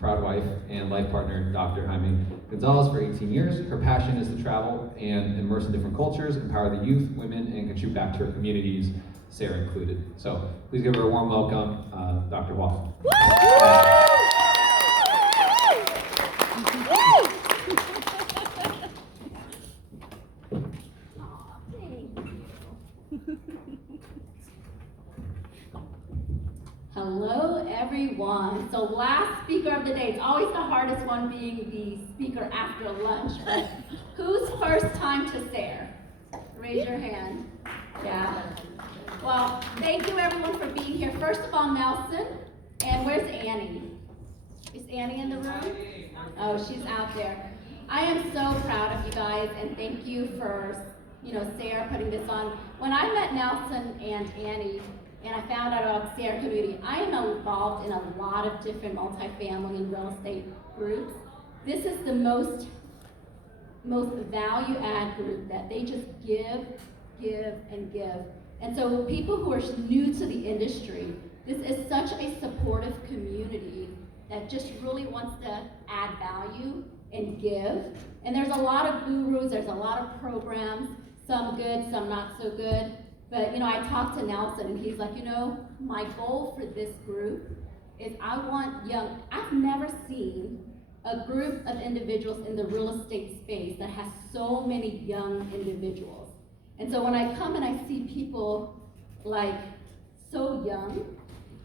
proud wife and life partner, Dr. Jaime Gonzalez, for 18 years. Her passion is to travel and immerse in different cultures, empower the youth, women, and contribute back to her communities, Sarah included. So please give her a warm welcome, Dr. Wall. Hello, everyone. So last speaker of the day, it's always the hardest one being the speaker after lunch, but who's first time to SARE? Raise your hand. Yeah. Well, thank you everyone for being here. First of all, Nelson, and where's Annie? Is Annie in the room? Oh, she's out there. I am so proud of you guys, and thank you for, SARE putting this on. When I met Nelson and Annie, and I found out about the SARE community, I am involved in a lot of different multifamily and real estate groups. This is the most value add group that they just give, and give. And so people who are new to the industry, this is such a supportive community that just really wants to add value and give. And there's a lot of gurus, there's a lot of programs, some good, some not so good. But I talked to Nelson and he's like, my goal for this group is I've never seen a group of individuals in the real estate space that has so many young individuals. And so when I come and I see people like so young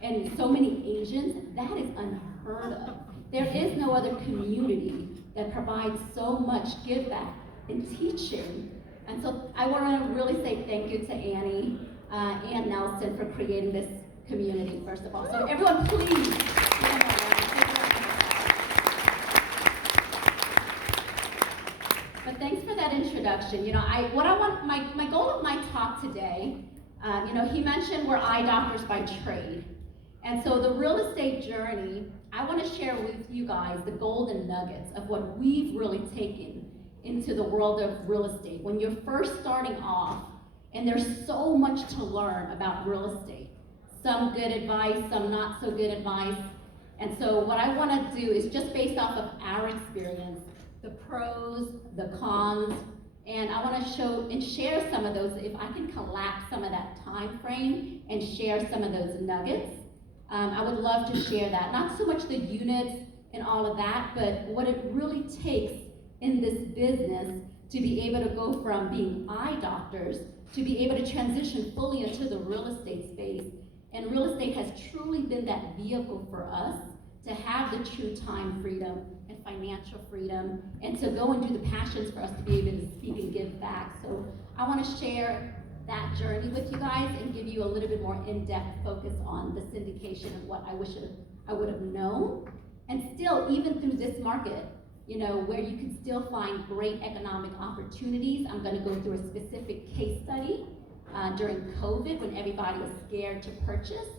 and so many Asians, that is unheard of. There is no other community that provides so much give back in teaching. And so I want to really say thank you to Annie and Nelson for creating this community, first of all. So everyone, please. But thanks for that introduction. My goal of my talk today, he mentioned we're eye doctors by trade. And so the real estate journey, I want to share with you guys the golden nuggets of what we've really taken into the world of real estate. When you're first starting off, and there's so much to learn about real estate. Some good advice, some not so good advice. And so what I want to do is just based off of our experience, the pros, the cons, and I want to show and share some of those, if I can collapse some of that time frame and share some of those nuggets. I would love to share that. Not so much the units and all of that, but what it really takes in this business to be able to go from being eye doctors to be able to transition fully into the real estate space. And real estate has truly been that vehicle for us to have the true time freedom and financial freedom and to go and do the passions for us to be able to speak and give back. So I want to share that journey with you guys and give you a little bit more in-depth focus on the syndication of what I wish I would have known. And still, even through this market, where you can still find great economic opportunities. I'm going to go through a specific case study during COVID when everybody was scared to purchase.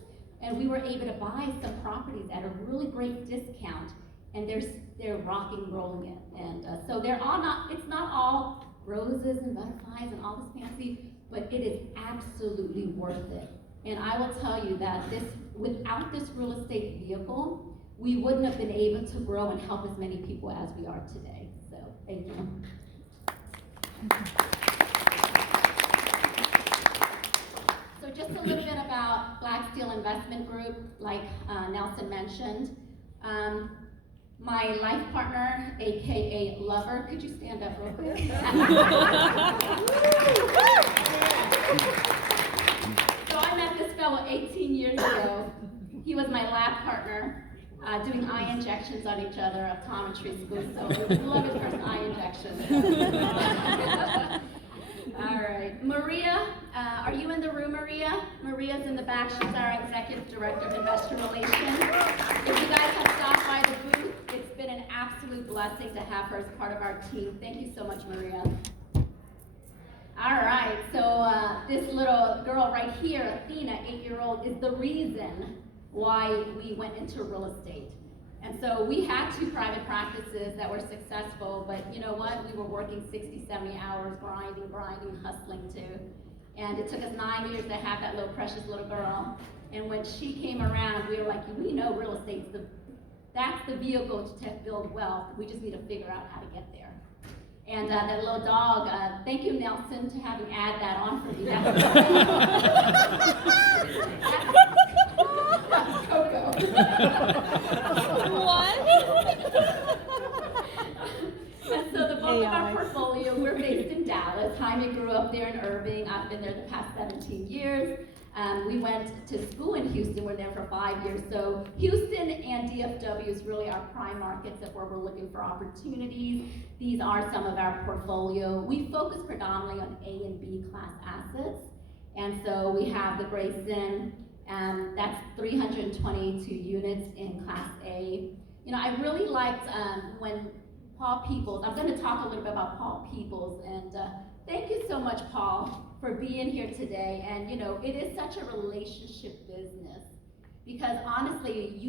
And we were able to buy some properties at a really great discount. And they're rocking and rolling it. And so it's not all roses and butterflies and all this fancy, but it is absolutely worth it. And I will tell you that without this real estate vehicle, we wouldn't have been able to grow and help as many people as we are today. So, thank you. So just a little bit about BLACKSTEEL Investment Group, like Nelson mentioned. My life partner, AKA lover, could you stand up real quick? So I met this fellow 18 years ago. He was my lab partner. Doing eye injections on each other, optometry school, so love his first eye injection. All right, Maria, are you in the room, Maria? Maria's in the back, she's our Executive Director of Investor Relations. If you guys have stopped by the booth, it's been an absolute blessing to have her as part of our team. Thank you so much, Maria. All right, so this little girl right here, Athena, 8-year-old, is the reason why we went into real estate. And so we had 2 private practices that were successful, but you know what? We were working 60, 70 hours, grinding, hustling too. And it took us 9 years to have that little precious little girl. And when she came around, we were like, we know real estate's That's the vehicle to build wealth. We just need to figure out how to get there. And that little dog, thank you, Nelson, to having add that on for me. That's Coco. What? And so the bulk of our portfolio, we're based in Dallas. Jaime grew up there in Irving. I've been there the past 17 years. We went to school in Houston. We're there for 5 years. So Houston and DFW is really our prime markets where we're looking for opportunities. These are some of our portfolio. We focus predominantly on A and B class assets. And so we have the Grayson, that's 322 units in class A. You know, I really liked when Paul Peoples, I'm going to talk a little bit about Paul Peoples, and thank you so much, Paul, for being here today. And you know, it is such a relationship business because honestly,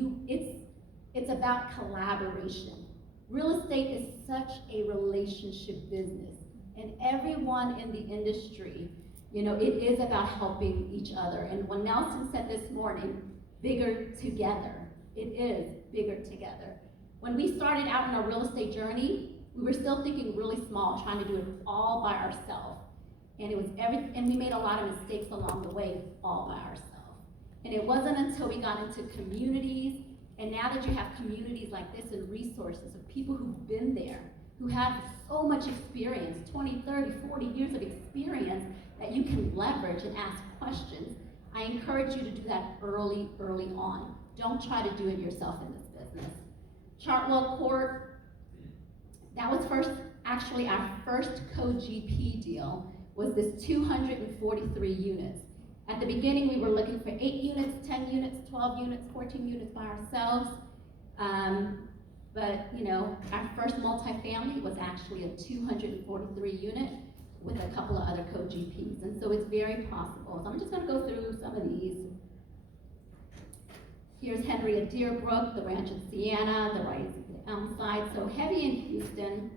it's about collaboration. Real estate is such a relationship business, and everyone in the industry, you know, it is about helping each other. And when Nelson said this morning, bigger together, it is bigger together. When we started out in our real estate journey, we were still thinking really small, trying to do it all by ourselves. And we made a lot of mistakes along the way, all by ourselves. And it wasn't until we got into communities, and now that you have communities like this and resources of people who've been there, who have so much experience, 20, 30, 40 years of experience that you can leverage and ask questions, I encourage you to do that early on. Don't try to do it yourself in this business. Chartwell Court, that was actually our first co-GP deal, was this 243 units. At the beginning, we were looking for 8 units, 10 units, 12 units, 14 units by ourselves. But you know, our first multifamily was actually a 243 unit with a couple of other co-GPs. And so it's very possible. So I'm just gonna go through some of these. Here's Henry at Deerbrook, the Ranch at Sienna, the Rise at Elmside. So heavy in Houston.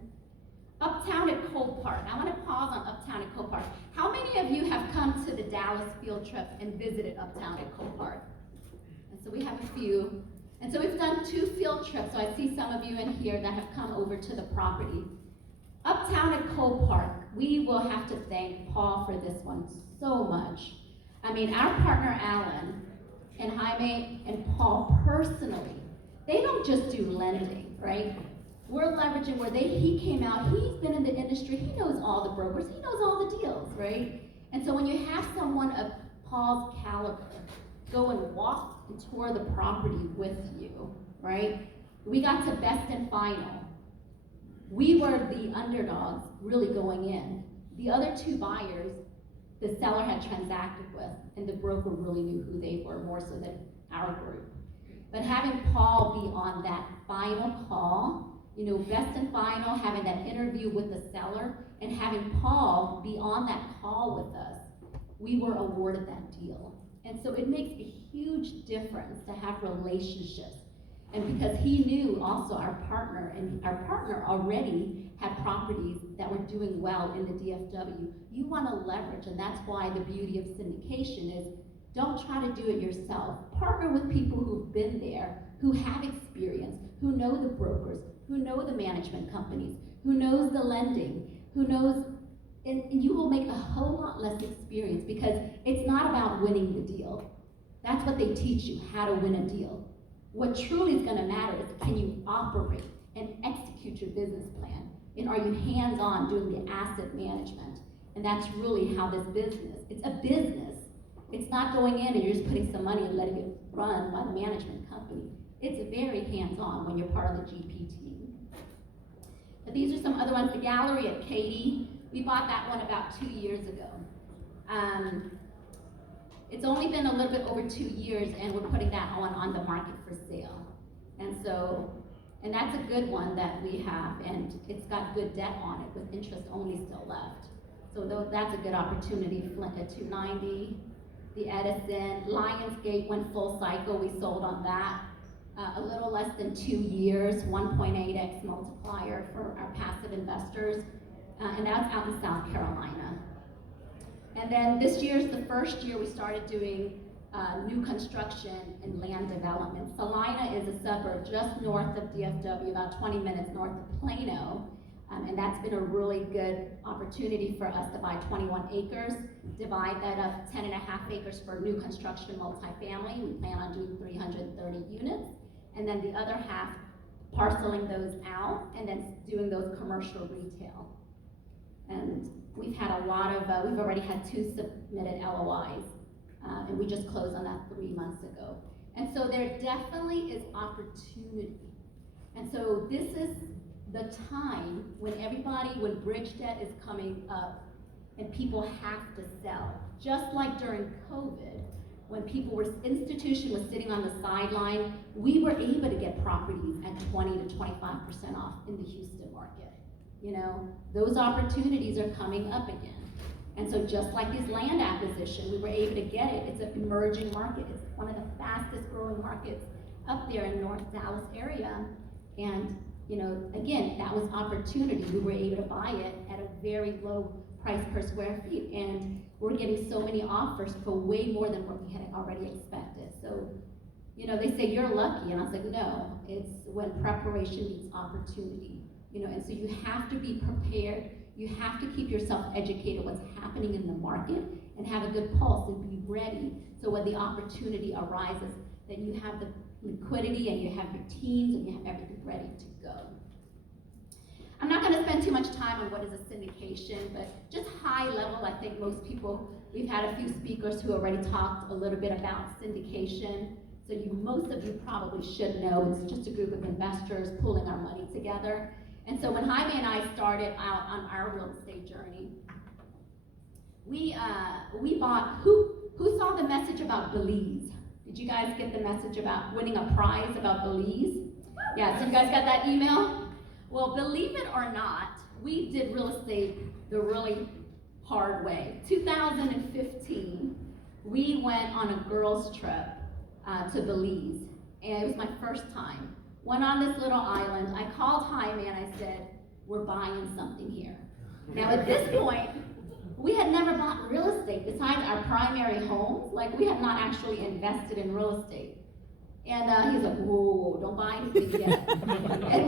Uptown at Cole Park. I want to pause on Uptown at Cole Park. How many of you have come to the Dallas field trip and visited Uptown at Cole Park? And so we have a few. And so we've done 2 field trips. So I see some of you in here that have come over to the property. Uptown at Cole Park, we will have to thank Paul for this one so much. I mean, our partner Alan and Jaime and Paul personally, they don't just do lending, right? We're leveraging where he came out, he's been in the industry, he knows all the brokers, he knows all the deals, right? And so when you have someone of Paul's caliber go and walk and tour the property with you, right? We got to best and final. We were the underdogs really going in. The other 2 buyers, the seller had transacted with, and the broker really knew who they were more so than our group. But having Paul be on that final call, you know, best and final, having that interview with the seller, and having Paul be on that call with us, we were awarded that deal. And so it makes a huge difference to have relationships. And because he knew also our partner, and our partner already had properties that were doing well in the DFW, you want to leverage, and that's why the beauty of syndication is don't try to do it yourself. Partner with people who've been there, who have experience, who know the brokers, who know the management companies, who knows the lending, who knows, and you will make a whole lot less experience because it's not about winning the deal. That's what they teach you, how to win a deal. What truly is gonna matter is can you operate and execute your business plan? And are you hands-on doing the asset management? And that's really how this business, it's a business. It's not going in and you're just putting some money and letting it run by the management company. It's very hands-on when you're part of the GP team. But these are some other ones. The gallery at Katy, we bought that one about 2 years ago. It's only been a little bit over 2 years and we're putting that on the market for sale. And that's a good one that we have, and it's got good debt on it with interest only still left. So that's a good opportunity. Flint at 290. The Edison, Lionsgate went full cycle. We sold on that. A little less than 2 years, 1.8x multiplier for our passive investors. And that's out in South Carolina. And then this year's the first year we started doing new construction and land development. Salina is a suburb just north of DFW, about 20 minutes north of Plano. And that's been a really good opportunity for us to buy 21 acres, divide that up 10 and a half acres for new construction multifamily. We plan on doing 330 units. And then the other half, parceling those out and then doing those commercial retail. And we've had a lot of, we've already had 2 submitted LOIs. And we just closed on that 3 months ago. And so there definitely is opportunity. And so this is the time when when bridge debt is coming up and people have to sell. Just like during COVID, when institution was sitting on the sideline, we were able to get properties at 20 to 25% off in the Houston market. You know, those opportunities are coming up again. And so just like this land acquisition, we were able to get it. It's an emerging market. It's one of the fastest growing markets up there in North Dallas area. And you know, again, that was opportunity. We were able to buy it at a very low price per square feet. And we're getting so many offers for way more than what we had already expected. So, you know, they say you're lucky. And I was like, no, it's when preparation meets opportunity. You know, and so you have to be prepared. You have to keep yourself educated what's happening in the market and have a good pulse and be ready. So when the opportunity arises, that you have the liquidity and you have your teams and you have everything ready to go. I'm not going to spend too much time on what is a syndication, but just high level, I think most people, we've had a few speakers who already talked a little bit about syndication. So most of you probably should know it's just a group of investors pulling our money together. And so when Jaime and I started out on our real estate journey, we bought, who saw the message about Belize? Did you guys get the message about winning a prize about Belize? Yeah, so you guys got that email? Well, believe it or not, we did real estate the really hard way. 2015, we went on a girls' trip to Belize, and it was my first time. Went on this little island. I called Jaime and I said, we're buying something here. Now at this point, we had never bought real estate besides our primary homes. Like, we had not actually invested in real estate. And he's like, whoa, don't buy anything yet. And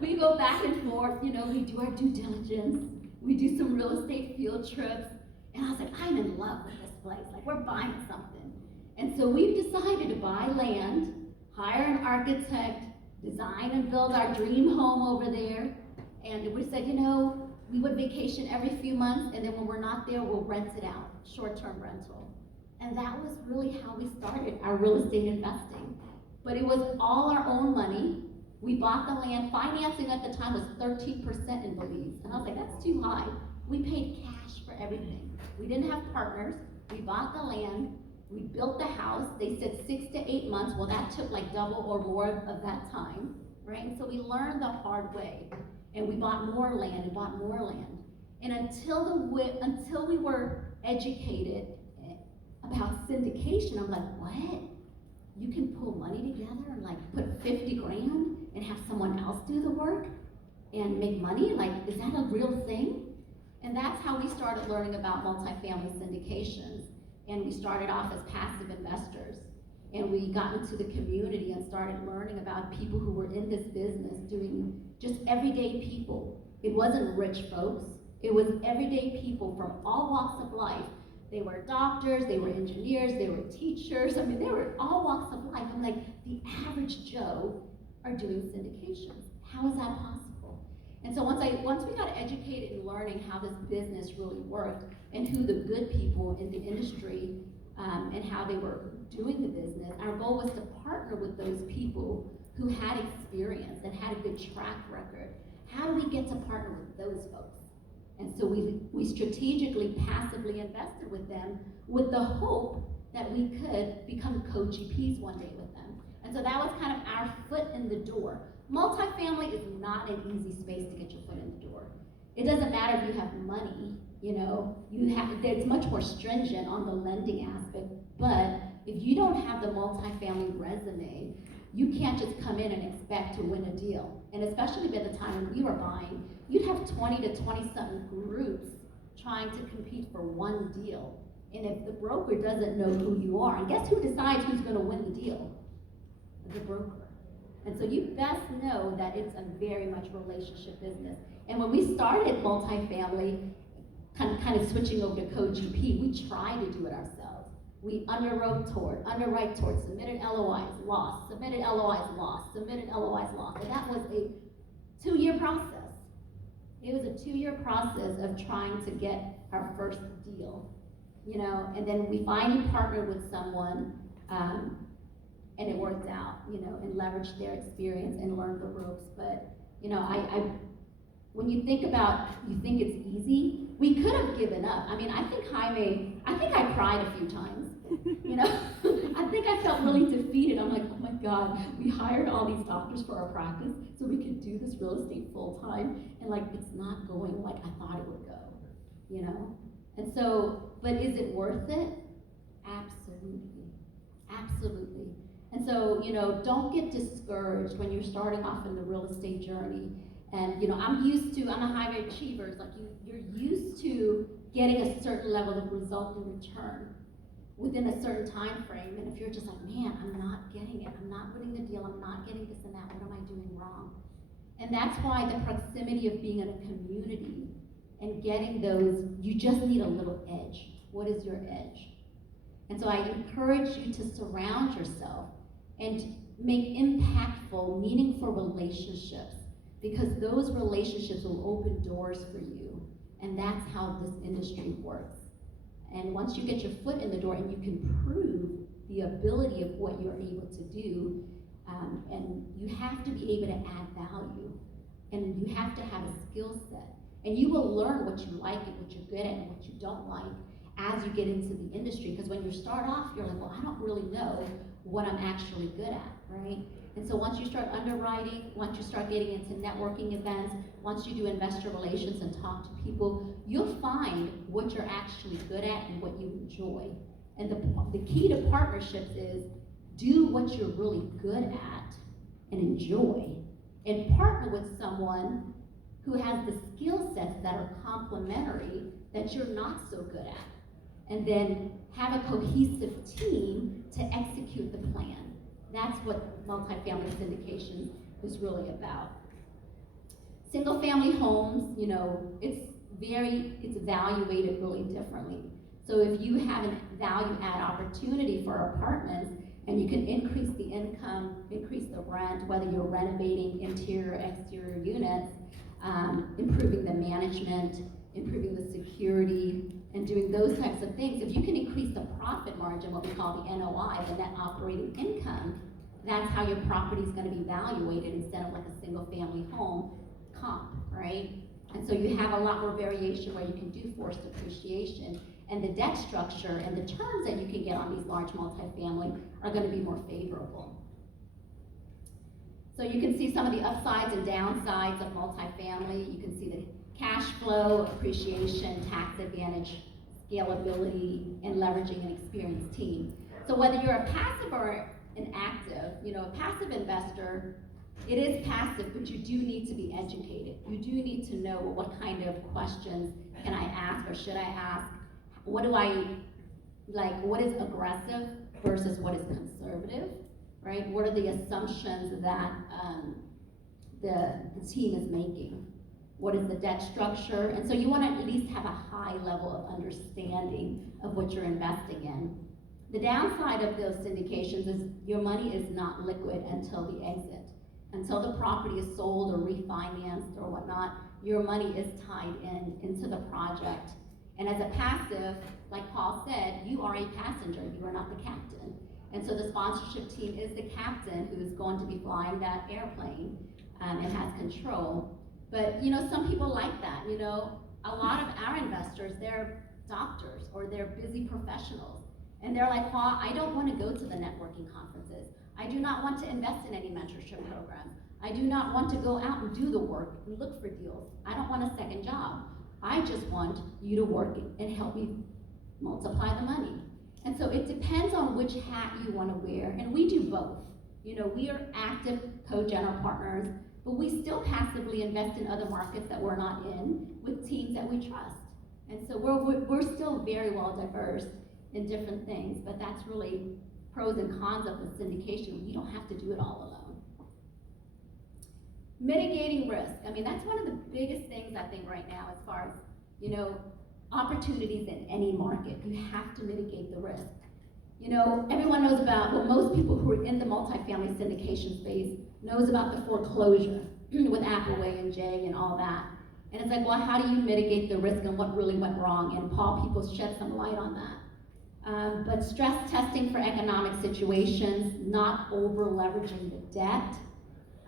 we go back and forth, you know, we do our due diligence. We do some real estate field trips. And I was like, I'm in love with this place. Like, we're buying something. And so we've decided to buy land, hire an architect, design and build our dream home over there. And we said, you know, we would vacation every few months, and then when we're not there, we'll rent it out, short-term rental. And that was really how we started our real estate investing. But it was all our own money. We bought the land. Financing at the time was 13% in Belize. And I was like, that's too high. We paid cash for everything. We didn't have partners. We bought the land. We built the house. They said 6 to 8 months. Well, that took like double or more of that time, right? And so we learned the hard way. And we bought more land and bought more land. And until we were educated about syndication, I'm like, what? You can pull money together and like put 50 grand and have someone else do the work and make money? Like, is that a real thing? And that's how we started learning about multifamily syndications. And we started off as passive investors. And we got into the community and started learning about people who were in this business doing just everyday people. It wasn't rich folks. It was everyday people from all walks of life. They were doctors, they were engineers, they were teachers. I mean, they were all walks of life. I'm like, the average Joe are doing syndications. How is that possible? And so once we got educated in learning how this business really worked and who the good people in the industry and how they were doing the business, our goal was to partner with those people who had experience and had a good track record. How do we get to partner with those folks? And so we strategically, passively invested with them with the hope that we could become co-GPs one day with them. And so that was kind of our foot in the door. Multifamily is not an easy space to get your foot in the door. It doesn't matter if you have money, you know, it's much more stringent on the lending aspect, but if you don't have the multifamily resume, you can't just come in and expect to win a deal. And especially by the time when we were buying, you'd have 20 to 20-something groups trying to compete for one deal. And if the broker doesn't know who you are, and guess who decides who's gonna win the deal? The broker. And so you best know that it's a very much relationship business. And when we started multifamily, kind of switching over to Code GP, we tried to do it ourselves. We underwrite toward, submitted LOIs, lost, submitted LOIs, lost, submitted LOIs, lost. And that was a 2-year process. It was a 2-year process of trying to get our first deal, you know, and then we finally partnered with someone, and it worked out, you know, and leveraged their experience and learned the ropes. But, you know, when you think about, you think it's easy, we could have given up. I mean, I think I cried a few times, you know. I think I felt really defeated. I'm like, oh my God, we hired all these doctors for our practice so we could do this real estate full time, and like, it's not going like I thought it would go, you know. And so, but is it worth it? Absolutely, absolutely. And so, you know, don't get discouraged when you're starting off in the real estate journey. And, you know, I'm a high achiever. It's like you're used to getting a certain level of result and return within a certain time frame. And if you're just like, man, I'm not getting it, I'm not winning the deal, I'm not getting this and that, what am I doing wrong? And that's why the proximity of being in a community and getting those, you just need a little edge. What is your edge? And so I encourage you to surround yourself and make impactful, meaningful relationships, because those relationships will open doors for you. And that's how this industry works. And once you get your foot in the door and you can prove the ability of what you're able to do, and you have to be able to add value, and you have to have a skill set. And you will learn what you like and what you're good at and what you don't like as you get into the industry. Because when you start off, you're like, well, I don't really know what I'm actually good at, right? And so once you start underwriting, once you start getting into networking events, once you do investor relations and talk to people, you'll find what you're actually good at and what you enjoy. And the key to partnerships is do what you're really good at and enjoy, and partner with someone who has the skill sets that are complementary that you're not so good at. And then have a cohesive team to execute the plan. That's what multifamily syndication is really about. Single family homes, you know, it's evaluated really differently. So if you have a value add opportunity for apartments, and you can increase the income, increase the rent, whether you're renovating interior, exterior units, improving the management, improving the security, and doing those types of things. If you can increase the profit margin, what we call the NOI, the net operating income, that's how your property is going to be evaluated instead of like a single family home comp, right? And so you have a lot more variation where you can do forced appreciation, and the debt structure and the terms that you can get on these large multifamily are going to be more favorable. So you can see some of the upsides and downsides of multifamily. You can see the cash flow, appreciation, tax advantage, scalability, and leveraging an experienced team. So whether you're a passive or an active, you know, a passive investor, it is passive, but you do need to be educated. You do need to know what kind of questions can I ask or should I ask? What do I, like, what is aggressive versus what is conservative, right? What are the assumptions that the team is making? What is the debt structure? And so you want to at least have a high level of understanding of what you're investing in. The downside of those syndications is your money is not liquid until the exit. Until the property is sold or refinanced or whatnot, your money is tied into the project. And as a passive, like Paul said, you are a passenger, you are not the captain. And so the sponsorship team is the captain who is going to be flying that airplane and has control. But you know, some people like that. You know, a lot of our investors, they're doctors or they're busy professionals. And they're like, well, I don't want to go to the networking conferences. I do not want to invest in any mentorship programs. I do not want to go out and do the work and look for deals. I don't want a second job. I just want you to work and help me multiply the money. And so it depends on which hat you want to wear, and we do both. You know, we are active co-general partners, but we still passively invest in other markets that we're not in with teams that we trust. And so we're still very well diverse. in different things, but that's really pros and cons of the syndication. You don't have to do it all alone. Mitigating risk. I mean, that's one of the biggest things I think right now as far as, you know, opportunities in any market. You have to mitigate the risk. You know, everyone knows about, well, most people who are in the multifamily syndication space knows about the foreclosure with Appleway and Jay and all that. And it's like, well, how do you mitigate the risk and what really went wrong? And Paul Peoples shed some light on that. But stress testing for economic situations, not over leveraging the debt,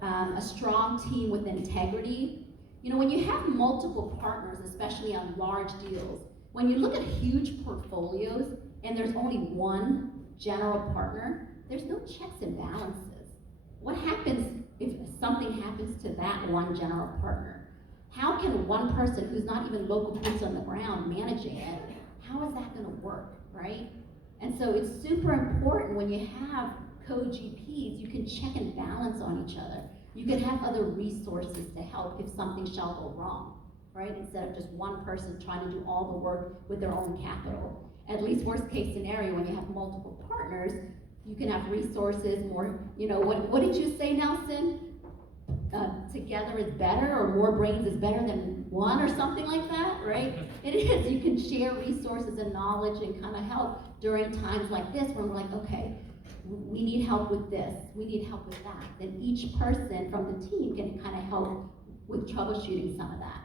a strong team with integrity. You know, when you have multiple partners, especially on large deals, when you look at huge portfolios and there's only one general partner, there's no checks and balances. What happens if something happens to that one general partner? How can one person who's not even local boots on the ground managing it, how is that gonna work, right? And so it's super important when you have co-GPs, you can check and balance on each other. You can have other resources to help if something shall go wrong, right? Instead of just one person trying to do all the work with their own capital. At least worst case scenario, when you have multiple partners, you can have resources, more, you know, what did you say, Nelson? Together is better, or more brains is better than one, or something like that, right? It is, you can share resources and knowledge and kind of help during times like this when we're like, okay, we need help with this, we need help with that. Then each person from the team can kind of help with troubleshooting some of that.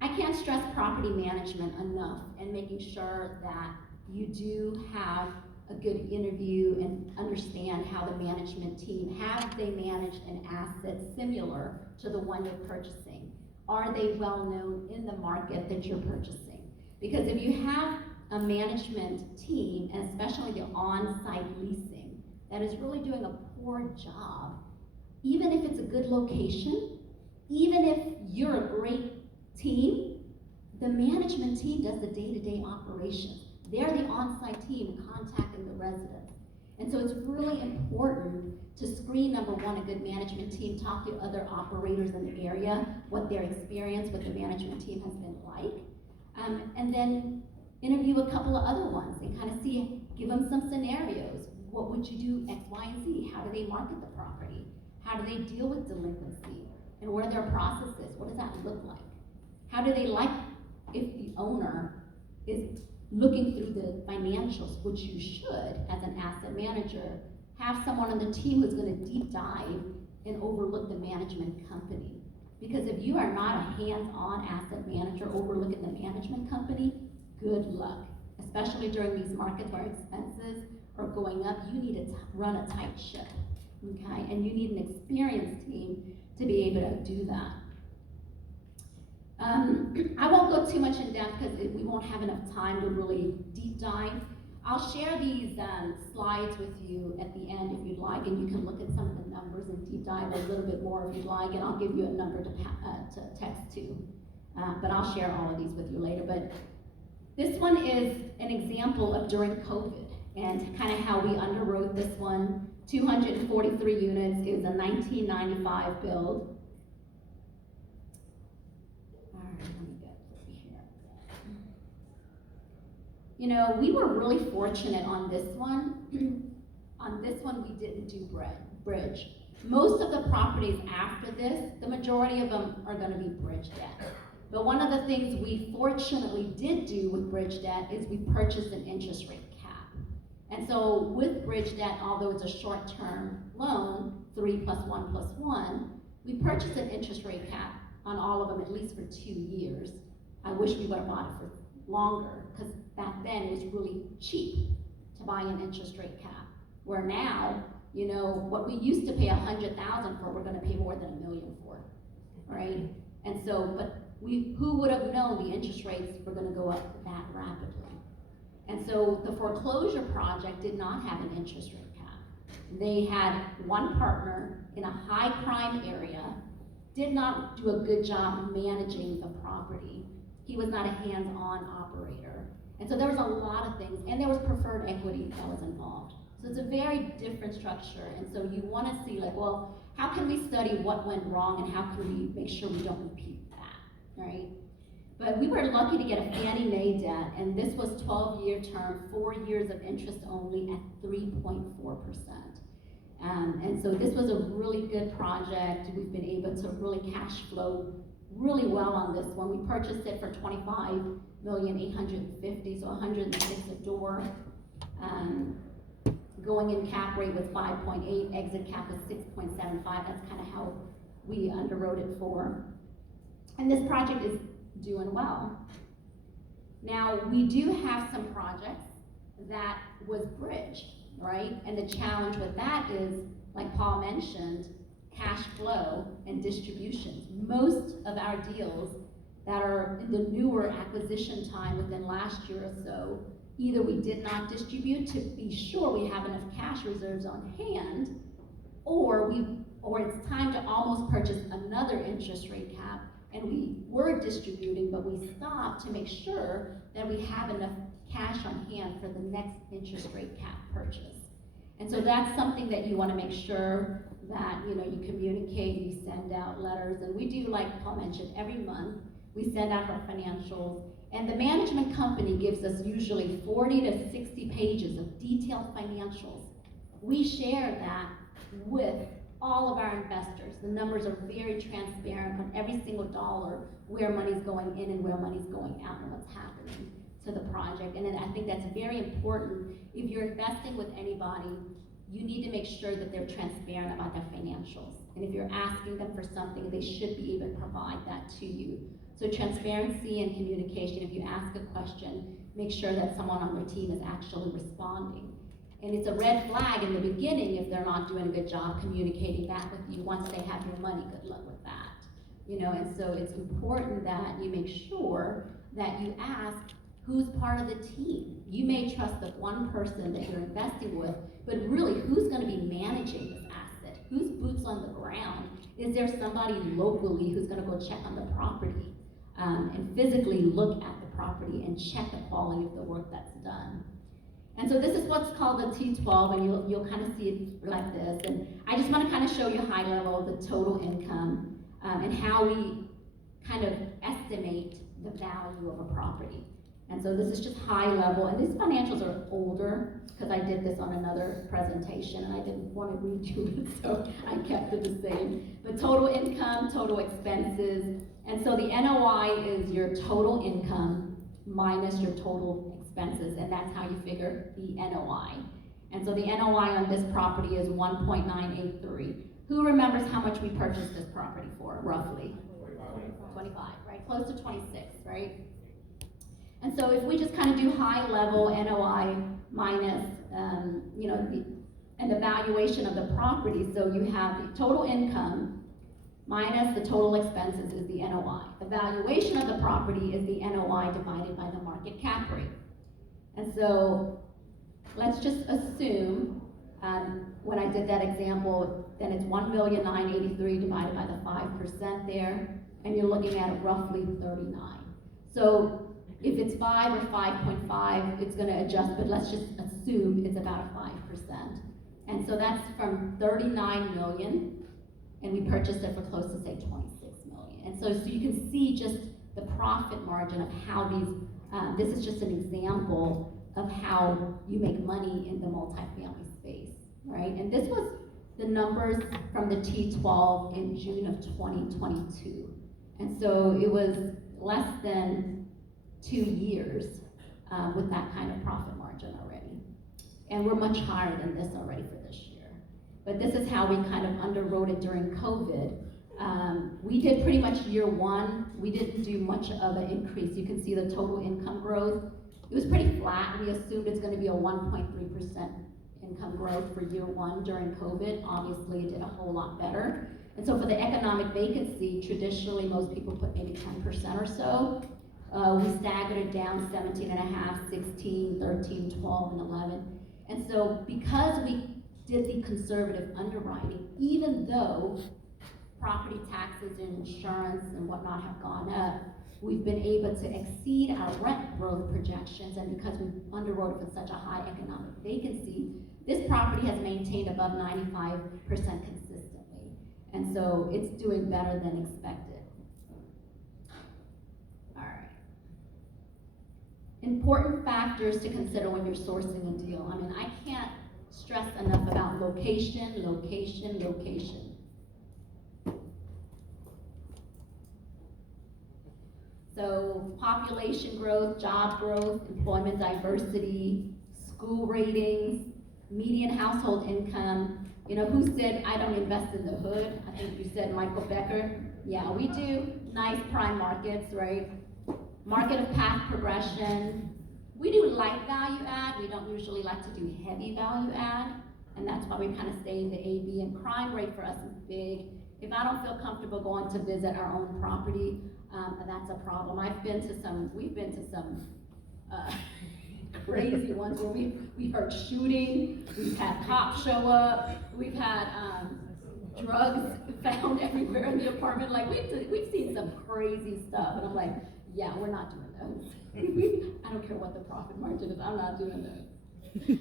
I can't stress property management enough and making sure that you do have a good interview and understand how the management team, have they managed an asset similar to the one you're purchasing? Are they well known in the market that you're purchasing? Because if you have a management team, and especially the on-site leasing, that is really doing a poor job, even if it's a good location, even if you're a great team, the management team does the day-to-day operations. They're the on-site team contacting the residents. And so it's really important to screen, number one, a good management team, talk to other operators in the area, what their experience with the management team has been like, and then interview a couple of other ones and kind of see, give them some scenarios. What would you do X, Y, and Z? How do they market the property? How do they deal with delinquency? And what are their processes? What does that look like? How do they like if the owner is looking through the financials, which you should as an asset manager, have someone on the team who's going to deep dive and overlook the management company. Because if you are not a hands-on asset manager overlooking the management company, good luck. Especially during these markets where expenses are going up, you need to run a tight ship, okay? And you need an experienced team to be able to do that. I won't go too much in depth because we won't have enough time to really deep dive. I'll share these slides with you at the end if you'd like, and you can look at some of the numbers and deep dive a little bit more if you'd like, and I'll give you a number to text to. But I'll share all of these with you later. But this one is an example of during COVID and kind of how we underwrote this one. 243 units. It was a 1995 build. You know, we were really fortunate on this one. On this one, we didn't do bridge. Most of the properties after this, the majority of them are going to be bridge debt. But one of the things we fortunately did do with bridge debt is we purchased an interest rate cap. And so with bridge debt, although it's a short-term loan, 3 + 1 + 1, we purchased an interest rate cap on all of them, at least for 2 years. I wish we would have bought it for longer, because back then it was really cheap to buy an interest rate cap. Where now, you know, what we used to pay $100,000 for, we're going to pay more than $1 million for, right? And so, but who would have known the interest rates were going to go up that rapidly? And so the foreclosure project did not have an interest rate cap. They had one partner in a high crime area, did not do a good job managing the property. He was not a hands-on operator. And so there was a lot of things, and there was preferred equity that was involved. So it's a very different structure, and so you want to see, like, well, how can we study what went wrong, and how can we make sure we don't repeat that, right? But we were lucky to get a Fannie Mae debt, and this was 12-year term, 4 years of interest only at 3.4%. And so this was a really good project. We've been able to really cash flow really well on this one. We purchased it for $25,850,000, so 106 a door. Going in cap rate was 5.8, exit cap was 6.75. That's kind of how we underwrote it for. And this project is doing well. Now, we do have some projects that was bridged, right? And the challenge with that is, like Paul mentioned, cash flow and distributions. Most of our deals that are in the newer acquisition time within last year or so, either we did not distribute to be sure we have enough cash reserves on hand, or it's time to almost purchase another interest rate cap, and we were distributing, but we stopped to make sure that we have enough cash on hand for the next interest rate cap purchase. And so that's something that you want to make sure that you communicate, you send out letters, and we do, like Paul mentioned, every month we send out our financials, and the management company gives us usually 40 to 60 pages of detailed financials. We share that with all of our investors. The numbers are very transparent on every single dollar, where money's going in and where money's going out and what's happening to the project. And then I think that's very important. If you're investing with anybody, you need to make sure that they're transparent about their financials. And if you're asking them for something, they should be able to provide that to you. So transparency and communication. If you ask a question, make sure that someone on their team is actually responding. And it's a red flag in the beginning if they're not doing a good job communicating back with you. Once they have your money, good luck with that. And so it's important that you make sure that you ask who's part of the team. You may trust the one person that you're investing with, but really, who's going to be managing this asset? Who's boots on the ground? Is there somebody locally who's going to go check on the property and physically look at the property and check the quality of the work that's done? And so this is what's called the T12, and you'll kind of see it like this. And I just want to kind of show you high level the total income and how we kind of estimate the value of a property. And so this is just high level, and these financials are older because I did this on another presentation and I didn't want to redo it, so I kept it the same. But total income, total expenses, and so the NOI is your total income minus your total expenses, and that's how you figure the NOI. And so the NOI on this property is 1.983. Who remembers how much we purchased this property for, roughly? 25, right? Close to 26, right? And so if we just kind of do high level NOI minus, and the valuation of the property, so you have the total income minus the total expenses is the NOI. The valuation of the property is the NOI divided by the market cap rate. And so let's just assume, when I did that example, then it's 1,983,000 divided by the 5% there, and you're looking at roughly 39. So if it's 5 or 5.5, it's going to adjust, but let's just assume it's about a 5%. And so that's from 39 million, and we purchased it for close to, say, 26 million. And so you can see just the profit margin of how these, this is just an example of how you make money in the multifamily space, right? And this was the numbers from the T12 in June of 2022. And so it was less than 2 years with that kind of profit margin already. And we're much higher than this already for this year. But this is how we kind of underwrote it during COVID. We did pretty much year one. We didn't do much of an increase. You can see the total income growth. It was pretty flat. We assumed it's going to be a 1.3% income growth for year one during COVID. Obviously, it did a whole lot better. And so for the economic vacancy, traditionally most people put maybe 10% or so. We staggered it down 17.5, 16, 13, 12, and 11. And so because we did the conservative underwriting, even though property taxes and insurance and whatnot have gone up, we've been able to exceed our rent growth projections, and because we underwrote it with such a high economic vacancy, this property has maintained above 95% consistently. And so it's doing better than expected. All right. important factors to consider when you're sourcing a deal. I mean, I can't stress enough about location, location, location. So population growth, job growth, employment diversity, school ratings, median household income. You know, who said I don't invest in the hood? I think you said Michael Becker. Yeah, we do. Nice prime markets, right? Market of path progression. We do light value add. We don't usually like to do heavy value add. And that's why we kind of stay in the AB, and crime rate for us is big. If I don't feel comfortable going to visit our own property, that's a problem. We've been to some crazy ones where we've heard shooting, we've had cops show up, we've had drugs found everywhere in the apartment. Like we've seen some crazy stuff, and I'm like, yeah, we're not doing those. I don't care what the profit margin is, I'm not doing those.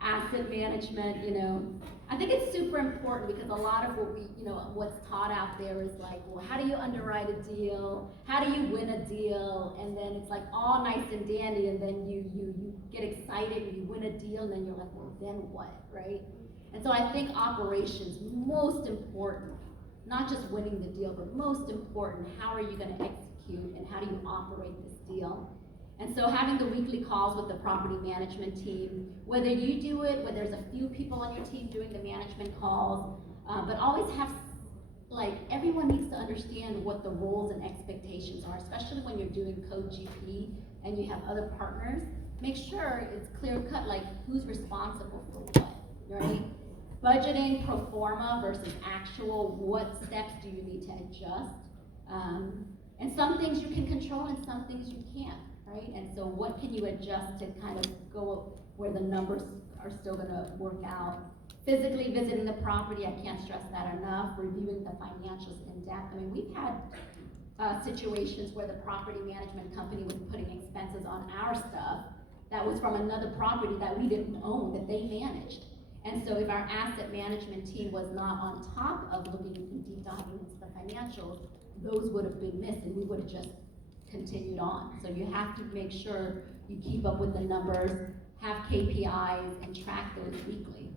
Asset management, you know, I think it's super important because a lot of what's taught out there is like, well, how do you underwrite a deal? How do you win a deal? And then it's like all nice and dandy, and then you get excited and you win a deal, and then you're like, well, then what, right? And so I think operations, most important, not just winning the deal, but most important, how are you gonna execute and how do you operate this deal? And so having the weekly calls with the property management team, whether you do it, whether there's a few people on your team doing the management calls, but always have, like, everyone needs to understand what the roles and expectations are, especially when you're doing code GP and you have other partners. Make sure it's clear cut, like who's responsible for what, right? Budgeting pro forma versus actual, what steps do you need to adjust? And some things you can control and some things you can't. Right? And so what can you adjust to kind of go where the numbers are still gonna work out? Physically visiting the property, I can't stress that enough. Reviewing the financials in depth. I mean, we've had situations where the property management company was putting expenses on our stuff that was from another property that we didn't own, that they managed. And so if our asset management team was not on top of looking and deep diving into the financials, those would have been missed and we would have just continued on. So you have to make sure you keep up with the numbers, have KPIs, and track those weekly.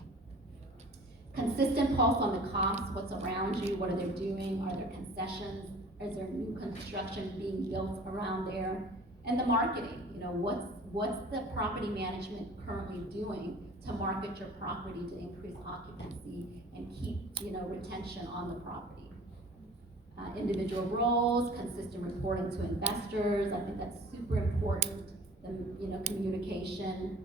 Consistent pulse on the costs, what's around you, what are they doing, are there concessions, is there new construction being built around there? And the marketing, you know, what's the property management currently doing to market your property to increase occupancy and keep, you know, retention on the property? Individual roles, consistent reporting to investors, I think that's super important. The, you know, communication.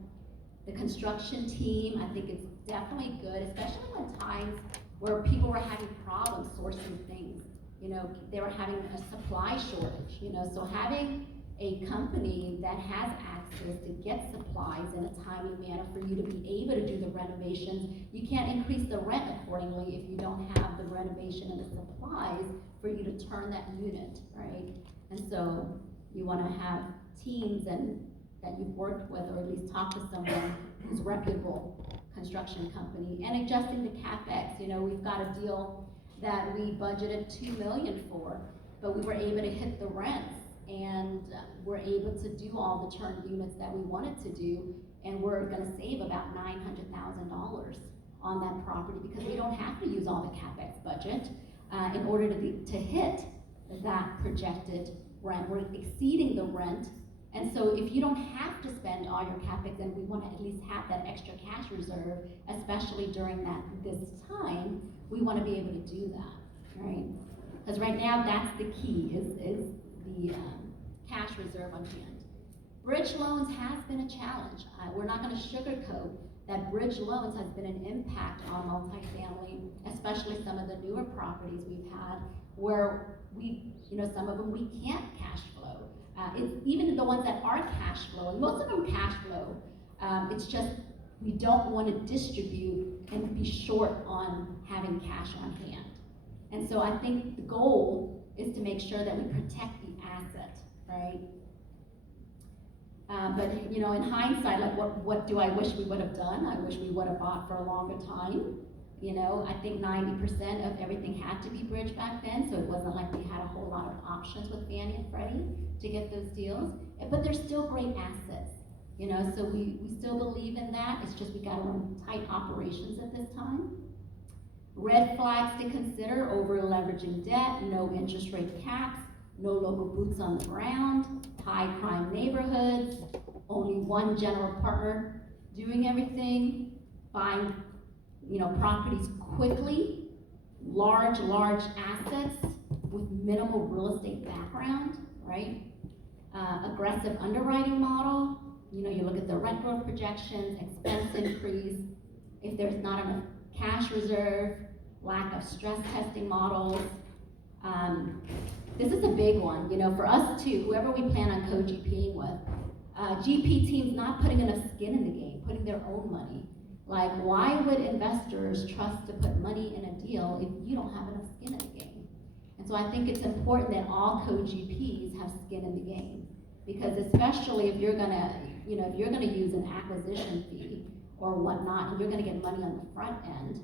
The construction team, I think it's definitely good, especially when times where people were having problems sourcing things. You know, they were having a supply shortage, you know, so having a company that has access to get supplies in a timely manner for you to be able to do the renovations. You can't increase the rent accordingly if you don't have the renovation and the supplies for you to turn that unit, right? And so you want to have teams and that you've worked with, or at least talk to someone who's reputable construction company, and adjusting the CapEx. You know, we've got a deal that we budgeted $2 million for, but we were able to hit the rents and we're able to do all the turned units that we wanted to do, and we're going to save about $900,000 on that property because we don't have to use all the CapEx budget in order to hit that projected rent. We're exceeding the rent, and so if you don't have to spend all your CapEx, then we want to at least have that extra cash reserve, especially during this time. We want to be able to do that, right? Because right now that's the key, is the cash reserve on hand. Bridge loans has been a challenge. We're not going to sugarcoat that bridge loans has been an impact on multifamily, especially some of the newer properties we've had, where some of them we can't cash flow. It's even the ones that are cash flowing, most of them cash flow. It's just we don't want to distribute and be short on having cash on hand. And so I think the goal is to make sure that we protect the asset, right? But in hindsight, like what do I wish we would have done? I wish we would have bought for a longer time. You know, I think 90% of everything had to be bridged back then, so it wasn't like we had a whole lot of options with Fannie and Freddie to get those deals. But they're still great assets, you know, so we still believe in that. It's just we gotta run tight operations at this time. Red flags to consider: over leveraging debt, no interest rate caps, no local boots on the ground, high crime neighborhoods, only one general partner doing everything, buying, you know, properties quickly, large assets with minimal real estate background, right? Aggressive underwriting model. You know, you look at the rent growth projections, expense increase, if there's not enough cash reserve, lack of stress testing models. This is a big one, you know, for us too, whoever we plan on co-GPing with. GP teams not putting enough skin in the game, putting their own money. Like, why would investors trust to put money in a deal if you don't have enough skin in the game? And so I think it's important that all co-GPs have skin in the game, because especially if you're gonna, you know, if you're gonna use an acquisition fee or whatnot, and you're gonna get money on the front end,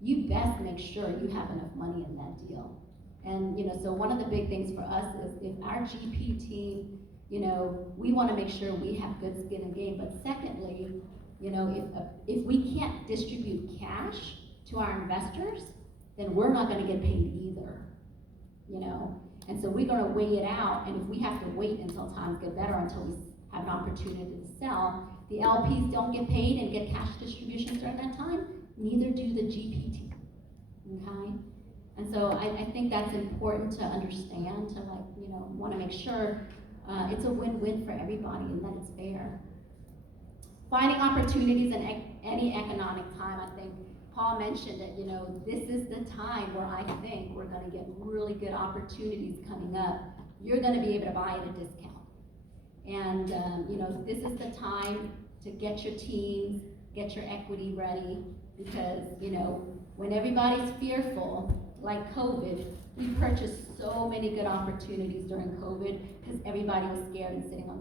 you best make sure you have enough money in that deal. And, you know, so one of the big things for us is if our GP team, you know, we wanna make sure we have good skin in the game, but secondly, you know, if we can't distribute cash to our investors, then we're not gonna get paid either, you know? And so we're gonna weigh it out, and if we have to wait until times get better, until we have an opportunity to sell, the LPs don't get paid and get cash distributions during that time, neither do the GP team, okay? And so I think that's important to understand, to, like, you know, wanna make sure it's a win-win for everybody and that it's fair. Finding opportunities in any economic time. I think Paul mentioned it, you know, this is the time where I think we're gonna get really good opportunities coming up. You're gonna be able to buy at a discount. And, you know, this is the time to get your teams, get your equity ready, because, you know, when everybody's fearful, like COVID, we purchased so many good opportunities during COVID because everybody was scared and sitting on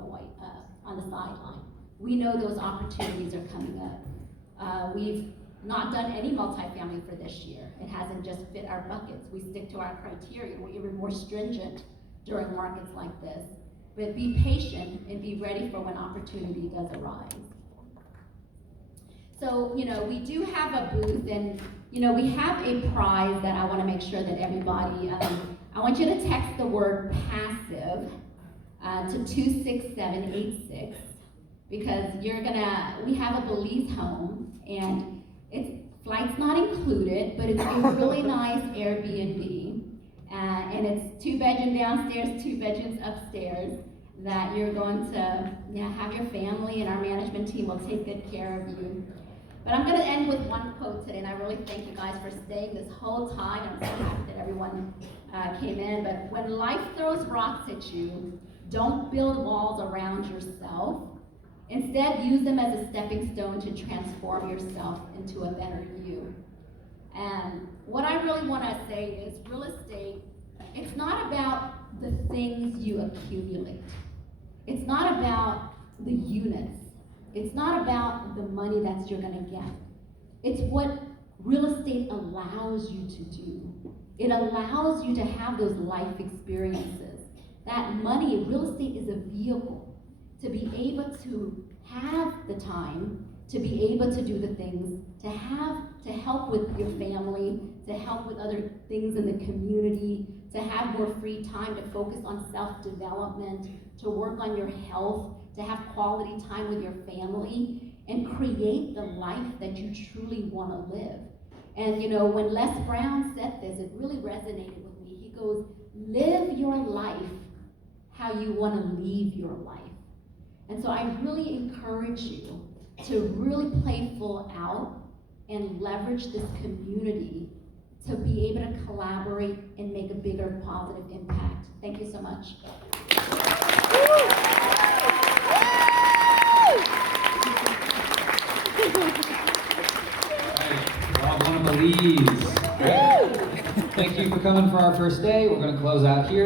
the sideline. We know those opportunities are coming up. We've not done any multifamily for this year. It hasn't just fit our buckets. We stick to our criteria. We're even more stringent during markets like this. But be patient and be ready for when opportunity does arise. So, you know, we do have a booth, and, you know, we have a prize that I want to make sure that everybody, I want you to text the word passive to 26786, because we have a Belize home, and flight's not included, but it's a really nice Airbnb, and it's 2-bedroom downstairs, 2 bedrooms upstairs, that you're going to, you know, have your family, and our management team will take good care of you. But I'm going to end with one quote today, and I really thank you guys for staying this whole time. I'm so happy that everyone came in. But when life throws rocks at you, don't build walls around yourself. Instead, use them as a stepping stone to transform yourself into a better you. And what I really want to say is, real estate, it's not about the things you accumulate. It's not about the units. It's not about the money that you're gonna get. It's what real estate allows you to do. It allows you to have those life experiences. That money, real estate is a vehicle to be able to have the time, to be able to do the things, to help with your family, to help with other things in the community, to have more free time to focus on self-development, to work on your health, to have quality time with your family, and create the life that you truly want to live. And, you know, when Les Brown said this, it really resonated with me. He goes, live your life how you want to leave your life. And so I really encourage you to really play full out and leverage this community to be able to collaborate and make a bigger positive impact. Thank you so much. Y'all want to believe. Thank you for coming for our first day. We're going to close out here.